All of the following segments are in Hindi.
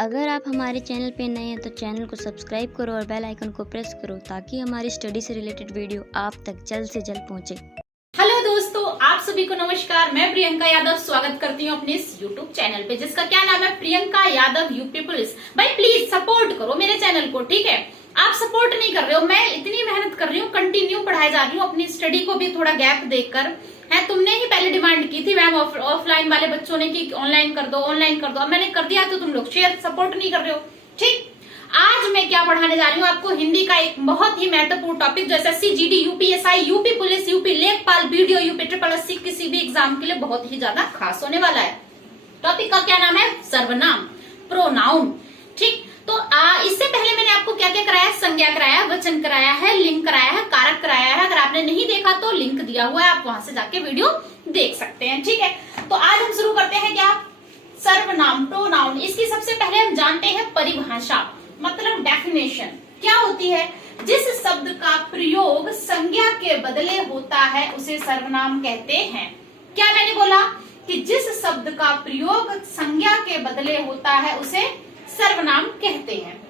अगर आप हमारे चैनल पे नए हैं तो चैनल को सब्सक्राइब करो और बेल आइकन को प्रेस करो ताकि हमारी स्टडी से रिलेटेड वीडियो आप तक जल्द से जल्द पहुंचे। हेलो दोस्तों, आप सभी को नमस्कार। मैं प्रियंका यादव स्वागत करती हूँ अपने इस यूट्यूब चैनल पे जिसका क्या नाम है, प्रियंका यादव यूपी पुलिस। भाई प्लीज सपोर्ट करो मेरे चैनल को, ठीक है। आप सपोर्ट नहीं कर रहे हो, मैं इतनी मेहनत कर रही हूँ, कंटिन्यू पढ़ाई जा रही हूँ, अपनी स्टडी को भी थोड़ा गैप देकर है। तुमने ही पहले डिमांड की थी मैम, ऑफलाइन वाले बच्चों ने कि ऑनलाइन कर दो, ऑनलाइन कर दो। अब मैंने कर दिया तो तुम लोग शेयर सपोर्ट नहीं कर रहे हो, ठीक। आज मैं क्या पढ़ाने जा रही हूँ आपको, हिंदी का एक बहुत ही महत्वपूर्ण टॉपिक जो SSC, GD, UPSI, UP police, UP लेखपाल, बीडीओ, यूपी SSS किसी भी एग्जाम के लिए बहुत ही ज्यादा खास होने वाला है। टॉपिक का क्या नाम है, सर्वनाम, प्रोनाउन, ठीक। तो इससे पहले मैंने आपको क्या क्या कराया, संज्ञा कराया, वचन कराया है, लिंग कराया है, कारक कराया है। अगर आपने नहीं देखा तो लिंक दिया हुआ है, आप वहां से जाके वीडियो देख सकते हैं, ठीक है। तो आज हम शुरू करते हैं क्या, सर्वनाम, प्रोनाउन। इसकी सबसे पहले हम जानते हैं परिभाषा, मतलब डेफिनेशन क्या होती है। जिस शब्द का प्रयोग संज्ञा के बदले होता है उसे सर्वनाम कहते हैं। क्या मैंने बोला कि जिस शब्द का प्रयोग संज्ञा के बदले होता है उसे सर्वनाम कहते हैं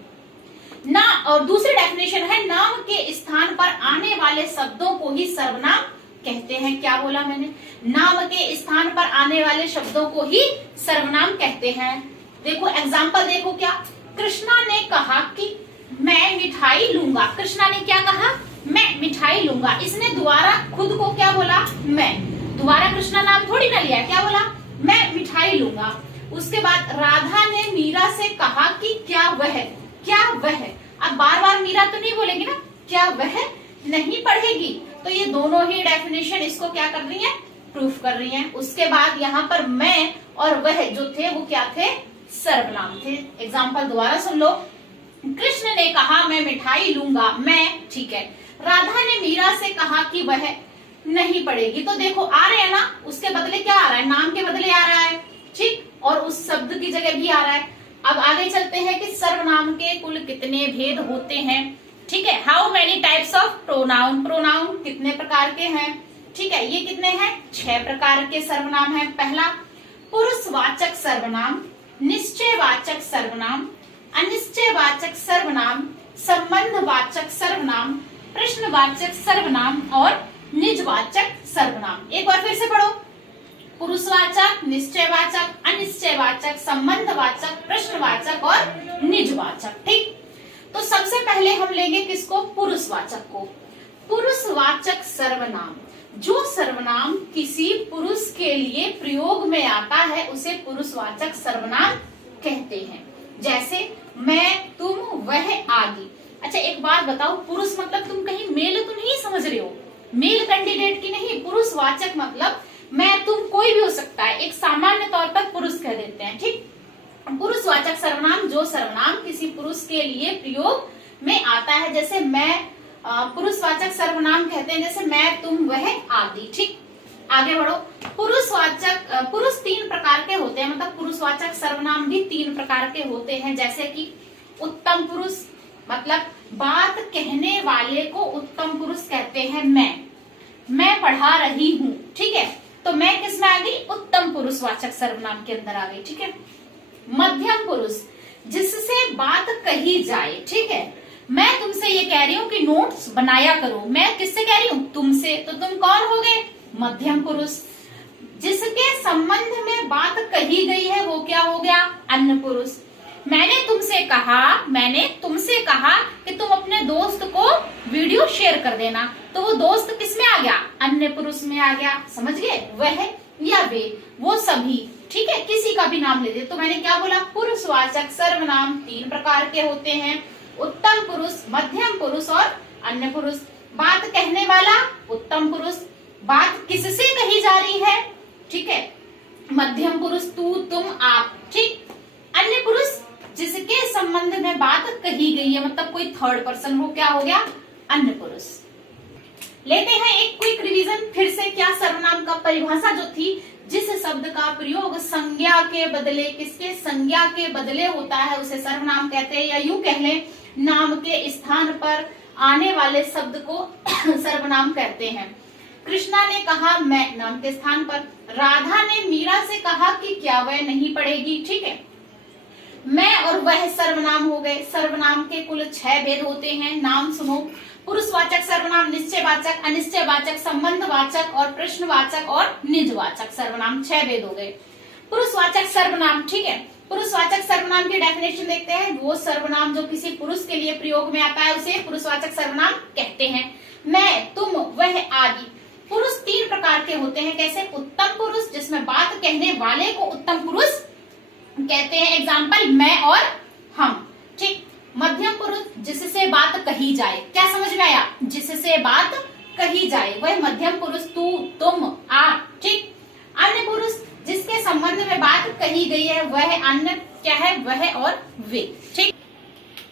ना। और दूसरी डेफिनेशन है, नाम के स्थान पर आने वाले शब्दों को ही सर्वनाम कहते हैं। क्या बोला मैंने, नाम के स्थान पर आने वाले शब्दों को ही सर्वनाम कहते हैं। देखो एग्जाम्पल देखो, क्या कृष्णा ने कहा कि मैं मिठाई लूंगा। कृष्णा ने क्या कहा, मैं मिठाई लूंगा। इसने दोबारा खुद को क्या बोला, मैं। दोबारा कृष्णा नाम थोड़ी ना लिया, क्या बोला, मैं मिठाई लूंगा। उसके बाद राधा ने मीरा से कहा कि क्या वह, क्या वह। अब बार बार मीरा तो नहीं बोलेगी ना, क्या वह नहीं पढ़ेगी। तो ये दोनों ही डेफिनेशन इसको क्या कर रही है, प्रूफ कर रही है। उसके बाद यहाँ पर मैं और वह जो थे वो क्या थे, सर्वनाम थे। एग्जाम्पल दोबारा सुन लो, कृष्ण ने कहा मैं मिठाई लूंगा, मैं, ठीक है। राधा ने मीरा से कहा कि वह नहीं पढ़ेगी। तो देखो आ रहे हैं ना, उसके बदले क्या आ रहा है, नाम के बदले आ रहा है, ठीक, और उस शब्द की जगह भी आ रहा है। अब आगे चलते हैं कि सर्वनाम के कुल कितने भेद होते हैं, ठीक है। How many types of pronoun, pronoun कितने प्रकार के हैं, ठीक है। ये कितने हैं, 6 प्रकार के सर्वनाम है। पहला पुरुषवाचक सर्वनाम, निश्चयवाचक सर्वनाम, अनिश्चयवाचक सर्वनाम, संबंधवाचक सर्वनाम, प्रश्नवाचक सर्वनाम और निजवाचक सर्वनाम। एक बार फिर से पढ़ो, पुरुषवाचक, निश्चयवाचक, अनिश्चयवाचक, संबंधवाचक, प्रश्नवाचक और निजवाचक, ठीक। तो सबसे पहले हम लेंगे किसको, पुरुषवाचक को। पुरुषवाचक सर्वनाम, जो सर्वनाम किसी पुरुष के लिए प्रयोग में आता है उसे पुरुषवाचक सर्वनाम कहते हैं। जैसे मैं, तुम, वह आदि। अच्छा एक बात बताओ, पुरुष मतलब तुम कहीं मेल तो नहीं समझ रहे हो, मेल कैंडिडेट की नहीं। पुरुषवाचक मतलब मैं, तुम, कोई भी हो सकता है, एक सामान्य तौर पर पुरुष कह देते हैं, ठीक। पुरुषवाचक सर्वनाम, जो सर्वनाम किसी पुरुष के लिए प्रयोग में आता है। जैसे मैं, पुरुषवाचक सर्वनाम कहते हैं जैसे मैं, तुम, वह आदि, ठीक। आगे बढ़ो, पुरुषवाचक, पुरुष 3 प्रकार के होते हैं, मतलब पुरुषवाचक सर्वनाम भी 3 प्रकार के होते हैं। जैसे कि उत्तम पुरुष, मतलब बात कहने वाले को उत्तम पुरुष कहते हैं। मैं पढ़ा रही हूँ, ठीक है। तो मैं किसमें आ गई, उत्तम पुरुषवाचक सर्वनाम के अंदर आ गई, ठीक है। मध्यम पुरुष, जिससे बात कही जाए, ठीक है। मैं तुमसे ये कह रही हूँ कि नोट्स बनाया करो, मैं किससे कह रही हूँ, तुमसे। तो तुम कौन हो गए, मध्यम पुरुष। जिसके संबंध में बात कही गई है वो क्या हो गया, अन्य पुरुष। मैंने तुमसे कहा कि तुम अपने दोस्त को वीडियो शेयर कर देना, तो वो दोस्त किस में आ गया, अन्य पुरुष में आ गया। समझ गए, वह या वे, वो सभी, ठीक है, किसी का भी नाम ले दे। तो मैंने क्या बोला, पुरुषवाचक सर्वनाम 3 प्रकार के होते हैं, उत्तम पुरुष, मध्यम पुरुष और अन्य पुरुष। बात कहने वाला उत्तम पुरुष, बात किससे कही जा रही है, ठीक है, मध्यम पुरुष, तू, तुम, आप, ठीक। अन्य पुरुष, जिसके संबंध में बात कही गई है, मतलब कोई थर्ड पर्सन, वो क्या हो गया, अन्य पुरुष। लेते हैं एक क्विक रिवीजन फिर से। क्या सर्वनाम का परिभाषा जो थी, जिस शब्द का प्रयोग संज्ञा के बदले, किसके, संज्ञा के बदले होता है उसे सर्वनाम कहते हैं, या यूं कह लें नाम के स्थान पर आने वाले शब्द को सर्वनाम कहते हैं। कृष्णा ने कहा मैं, नाम के स्थान पर। राधा ने मीरा से कहा कि क्या वह नहीं पढ़ेगी, ठीक है। मैं और वह सर्वनाम हो गए। सर्वनाम के कुल 6 भेद होते हैं। नाम सुनो, पुरुषवाचक सर्वनाम, निश्चयवाचक, अनिश्चयवाचक, संबंधवाचक और प्रश्नवाचक और निजवाचक सर्वनाम। 6 भेद हो गए। पुरुषवाचक सर्वनाम, ठीक है। पुरुषवाचक सर्वनाम की डेफिनेशन देखते हैं। वो सर्वनाम जो किसी पुरुष के लिए प्रयोग में आता है उसे पुरुषवाचक सर्वनाम कहते हैं। मैं, तुम, वह आदि। पुरुष 3 प्रकार के होते हैं। कैसे? उत्तम पुरुष, जिसमें बात कहने वाले को उत्तम पुरुष कहते हैं। एग्जाम्पल, मैं और हम, ठीक। मध्यम पुरुष, जिससे बात कही जाए। क्या समझ में आया? जिससे बात कही जाए वह मध्यम पुरुष, तू, तुम, आप, ठीक। अन्य पुरुष, जिसके संबंध में बात कही गई है वह अन्य क्या है? वह और वे, ठीक।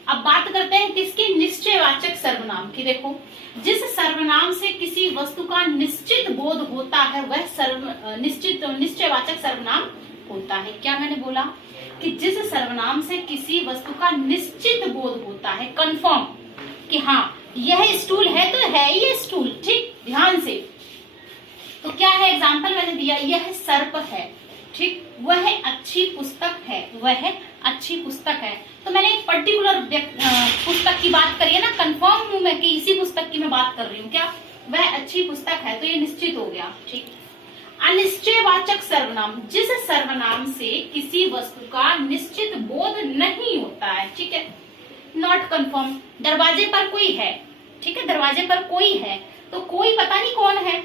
अब बात करते हैं किसकी? निश्चयवाचक सर्वनाम की। देखो, जिस सर्वनाम से किसी वस्तु का निश्चित बोध होता है वह निश्चयवाचक सर्वनाम होता है। क्या मैंने बोला? कि जिस सर्वनाम से किसी वस्तु का निश्चित बोध होता है, कंफर्म कि हाँ यह स्टूल है तो है ये स्टूल, ठीक। ध्यान से, तो क्या है? एग्जाम्पल मैंने दिया, यह सर्प है, ठीक। वह अच्छी पुस्तक है, वह अच्छी पुस्तक है। तो मैंने एक पर्टिकुलर पुस्तक की बात करी है ना, कंफर्म हूं मैं कि इसी पुस्तक की मैं बात कर रही हूँ। क्या? वह अच्छी पुस्तक है, तो ये निश्चित हो गया, ठीक। अनिश्चयवाचक सर्वनाम, जिस सर्वनाम से किसी वस्तु का निश्चित बोध नहीं होता है, ठीक है। नॉट कंफर्म, दरवाजे पर कोई है, ठीक है। दरवाजे पर कोई है तो कोई पता नहीं कौन है,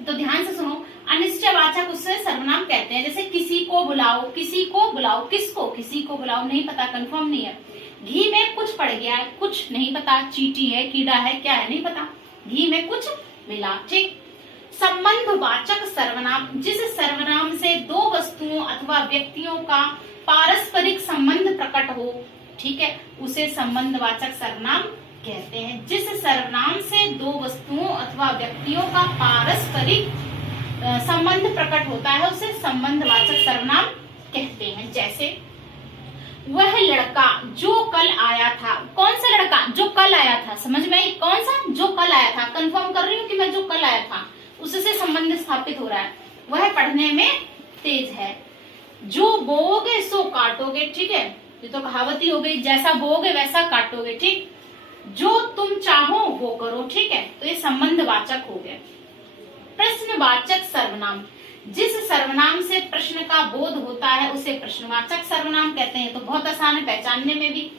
तो ध्यान से सुनो। अनिश्चयवाचक उससे सर्वनाम कहते हैं। जैसे किसी को बुलाओ, किसी को बुलाओ, किसको? किसी को बुलाओ, नहीं पता, कंफर्म नहीं है। घी में कुछ पड़ गया है, कुछ नहीं पता, चींटी है, कीड़ा है, क्या है नहीं पता, घी में कुछ मिला, ठीक। संबंधवाचक सर्वनाम, जिस सर्वनाम से 2 वस्तुओं अथवा व्यक्तियों का पारस्परिक संबंध प्रकट हो, ठीक है, उसे संबंधवाचक सर्वनाम कहते हैं। जिस सर्वनाम से 2 वस्तुओं अथवा व्यक्तियों का पारस्परिक संबंध प्रकट होता है उसे संबंधवाचक सर्वनाम कहते हैं। जैसे, वह लड़का जो कल आया था। कौन सा लड़का? जो कल आया था। समझ में आई? कौन सा? जो कल आया था। कंफर्म कर रही हूँ कि मैं जो कल आया था, उससे संबंध स्थापित हो रहा है। वह पढ़ने में तेज है। जो बोओगे सो काटोगे, ठीक है। ये तो कहावत ही हो गई, जैसा बोओगे वैसा काटोगे, ठीक। जो तुम चाहो वो करो, ठीक है। तो ये संबंधवाचक हो गया। प्रश्नवाचक सर्वनाम, जिस सर्वनाम से प्रश्न का बोध होता है उसे प्रश्नवाचक सर्वनाम कहते हैं। तो बहुत आसान है पहचानने में भी।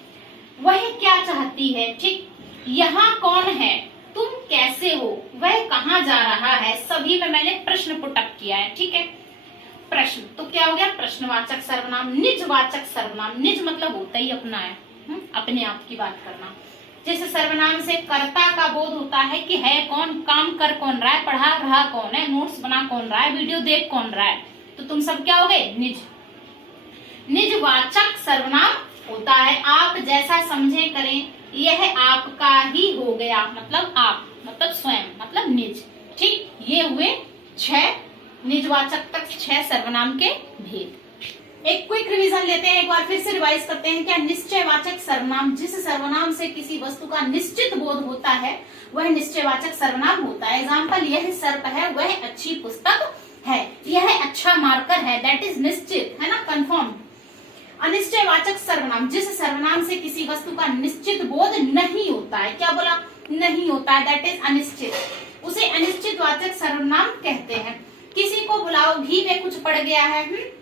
वह क्या चाहती है, ठीक। यहाँ कौन है, तुम कैसे हो, वह कहाँ जा रहा है, सभी में मैंने प्रश्न पुटअप किया है, ठीक है। प्रश्न, तो क्या हो गया? प्रश्नवाचक सर्वनाम। निजवाचक सर्वनाम, निज मतलब होता ही अपना है, अपने आप की बात करना। जिस सर्वनाम से कर्ता का बोध होता है कि है कौन, काम कर कौन रहा है, पढ़ा रहा कौन है, नोट्स बना कौन रहा है, वीडियो देख कौन रहा है, तो तुम सब क्या हो गए? निज। निजवाचक सर्वनाम होता है आप जैसा समझे करें, यह आपका ही हो गया, मतलब आप, मतलब स्वयं, मतलब निज, ठीक। ये हुए 6 निजवाचक तक 6 सर्वनाम के भेद। एक क्विक रिवीजन लेते हैं, एक बार फिर से रिवाइज करते हैं। क्या? निश्चयवाचक सर्वनाम, जिस सर्वनाम से किसी वस्तु का निश्चित बोध होता है वह निश्चयवाचक सर्वनाम होता है। एग्जाम्पल, यह सर्प है, वह अच्छी पुस्तक है, यह अच्छा मार्कर है, दैट इज निश्चित, है ना, कंफर्म। अनिश्चयवाचक सर्वनाम, जिस सर्वनाम से किसी वस्तु का निश्चित बोध नहीं होता है। क्या बोला? नहीं होता है, दैट इज अनिश्चित, उसे अनिश्चितवाचक सर्वनाम कहते हैं। किसी को बुलाओ, घी में कुछ पड़ गया है।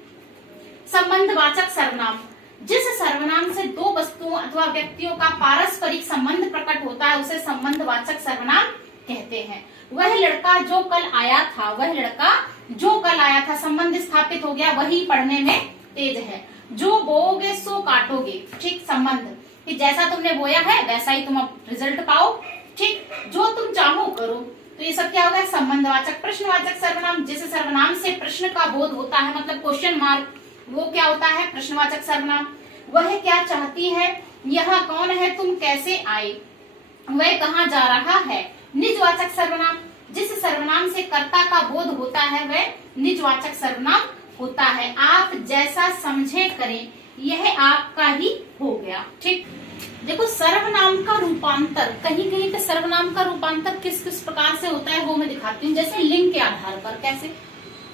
संबंधवाचक सर्वनाम, जिस सर्वनाम से 2 वस्तुओं अथवा व्यक्तियों का पारस्परिक संबंध प्रकट होता है उसे संबंधवाचक सर्वनाम कहते हैं। वह लड़का जो कल आया था, वह लड़का जो कल आया था, संबंध स्थापित हो गया, वही पढ़ने में तेज है। जो बोओगे सो काटोगे, ठीक, संबंध कि जैसा तुमने बोया है वैसा ही तुम अब रिजल्ट पाओ, ठीक। जो तुम चाहो करो, तो ये सब क्या होगा? संबंधवाचक। प्रश्नवाचक सर्वनाम, जिस सर्वनाम से प्रश्न का बोध होता है, मतलब क्वेश्चन मार्क, वो क्या होता है? प्रश्नवाचक सर्वनाम। वह क्या चाहती है, यहाँ कौन है, तुम कैसे आए, वह कहाँ जा रहा है, निजवाचक सर्वनाम। जिस सर्वनाम से कर्ता का बोध होता है वह निजवाचक सर्वनाम होता है। आप जैसा समझे करें, यह आपका ही हो गया, ठीक। देखो, सर्वनाम का रूपांतर, कहीं कहीं पे सर्वनाम का रूपांतर किस किस प्रकार से होता है वो मैं दिखाती हूँ। जैसे लिंग के आधार पर। कैसे?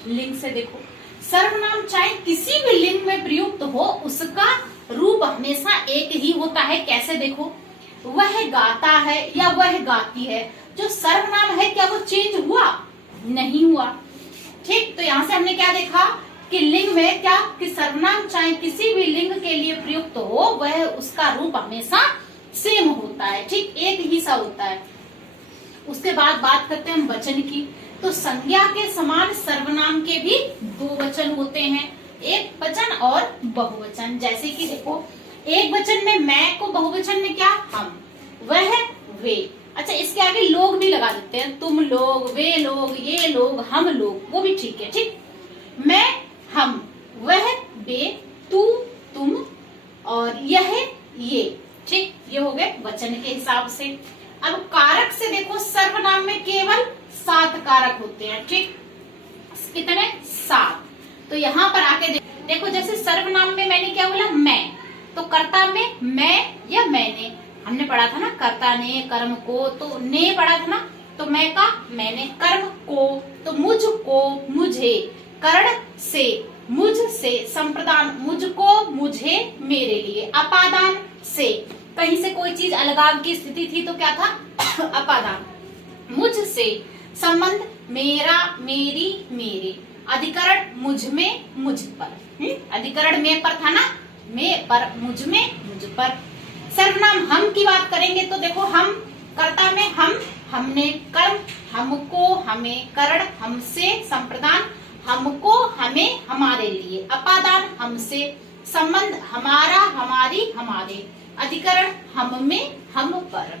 लिंग से देखो, सर्वनाम चाहे किसी भी लिंग में प्रयुक्त हो उसका रूप हमेशा एक ही होता है। कैसे देखो, वह गाता है या वह गाती है, जो सर्वनाम है क्या वो चेंज हुआ? नहीं हुआ। ठीक, तो यहाँ से हमने क्या देखा कि लिंग में क्या कि सर्वनाम चाहे किसी भी लिंग के लिए प्रयुक्त हो, वह उसका रूप हमेशा सेम होता है। ठीक, एक ही सा होता है। उसके बाद बात करते हैं हम वचन की। तो संज्ञा के समान सर्वनाम के भी दो वचन होते हैं, एक वचन और बहुवचन। जैसे कि देखो, एक वचन में मैं को, बहुवचन में क्या हम, वह, वे। अच्छा, इसके आगे लोग भी लगा देते हैं, तुम लोग, वे लोग, ये लोग, हम लोग, वो भी ठीक है। ठीक, मैं, हम, वह, वे, तू, तुम और यह, ये। ठीक, ये हो गए वचन के हिसाब से। अब कारक से देखो, सर्वनाम में केवल 7 कारक होते हैं। ठीक, कितने? 7। तो यहाँ पर आके देखो, जैसे सर्वनाम में मैंने क्या बोला? मैं। तो कर्ता में मैं या मैंने, हमने पढ़ा था ना, कर्ता ने कर्म को, तो ने पढ़ा था ना, तो मैं का मैंने, कर्म को तो मुझको, मुझे, करण से, मुझ से, संप्रदान मुझको, मुझे, मेरे लिए, अपादान से, कहीं से कोई चीज अलगाव की स्थिति थी तो क्या था? अपादान, मुझ से, संबंध मेरा, मेरी, मेरे, अधिकरण मुझ में, मुझ पर। अधिकरण में पर था ना, में पर, मुझ में, मुझ पर। सर्वनाम हम की बात करेंगे तो देखो, हम, कर्ता में हम, हमने, कर्म हमको, हमें, करण हमसे, संप्रदान हमको, हमें, हमारे लिए, अपादान हमसे, संबंध हमारा, हमारी, हमारे, अधिकरण हम में, हम पर।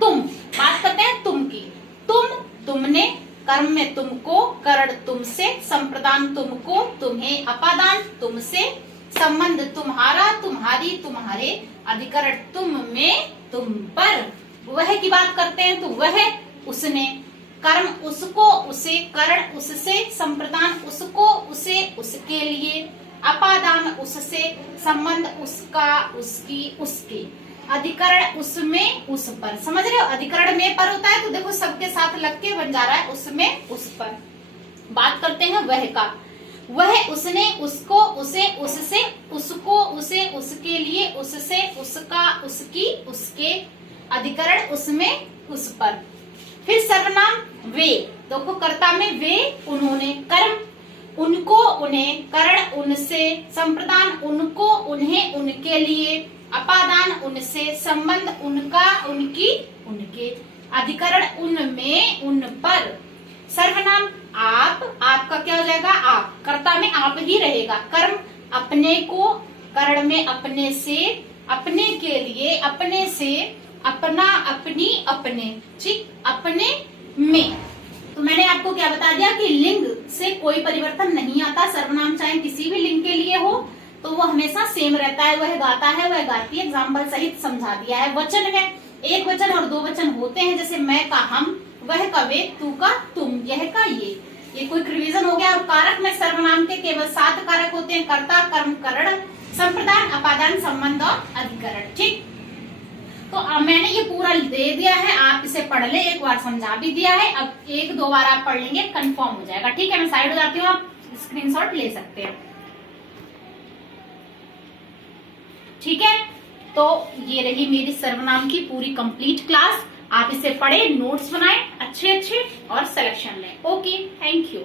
तुम, बात करते हैं तुम की। तुम, तुमने, कर्म में तुमको, करण तुमसे, संप्रदान तुमको, तुम्हें, अपादान तुमसे, संबंध तुम्हारा, तुम्हारी, तुम्हारे, अधिकरण तुम में, तुम पर। वह की बात करते हैं तो वह, उसने, कर्म उसको, उसे, करण उससे, संप्रदान उसको, उसे, उसके लिए, अपादान उससे, संबंध उसका, उसकी, उसके, अधिकरण उसमें, उस पर। समझ रहे हो, अधिकरण में पर होता है तो देखो सबके साथ लग के बन जा रहा है उसमें, उस पर। बात करते हैं वह का। वह, उसने, उसको, उसे, उससे, उसको, उसे, उसके लिए, उससे, उसका, उसकी, उसके, अधिकरण उसमें, उस पर। फिर सर्वनाम वे। देखो, कर्ता में वे, उन्होंने, कर्म उनको, उन्हें, करण उनसे, संप्रदान उनको, उन्हें, उनके लिए, अपादान उनसे, संबंध उनका, उनकी, उनके, अधिकरण उनमें, उन पर। सर्वनाम आप, आपका क्या हो जाएगा? आप, कर्ता में आप ही रहेगा। कर्म अपने को, करण में अपने से, अपने के लिए, अपने से, अपना, अपनी, अपने। ठीक, अपने में। तो मैंने आपको क्या बता दिया कि लिंग से कोई परिवर्तन नहीं आता। सर्वनाम चाहे किसी भी लिंग के लिए हो तो वो हमेशा सेम रहता है। वह गाता है, वह गाती है, एग्जाम्पल सहित समझा दिया है। वचन में एक वचन और दो वचन होते हैं, जैसे मैं का हम, वह का वे, तू का तुम, यह का ये कोई रिवीजन हो गया। और कारक में सर्वनाम के केवल 7 कारक होते हैं, कर्ता, कर्म, करण, संप्रदान, अपादान, संबंध और अधिकरण। ठीक, तो मैंने ये पूरा दे दिया है, आप इसे पढ़ ले, एक बार समझा भी दिया है। अब 1-2 बार आप पढ़ लेंगे, कंफर्म हो जाएगा। ठीक है, मैं साइड हो जाती हूँ, आप स्क्रीनशॉट ले सकते हैं। ठीक है, तो ये रही मेरी सर्वनाम की पूरी कंप्लीट क्लास। आप इसे पढ़े, नोट्स बनाएं अच्छे अच्छे और सिलेक्शन लें। Okay, thank you.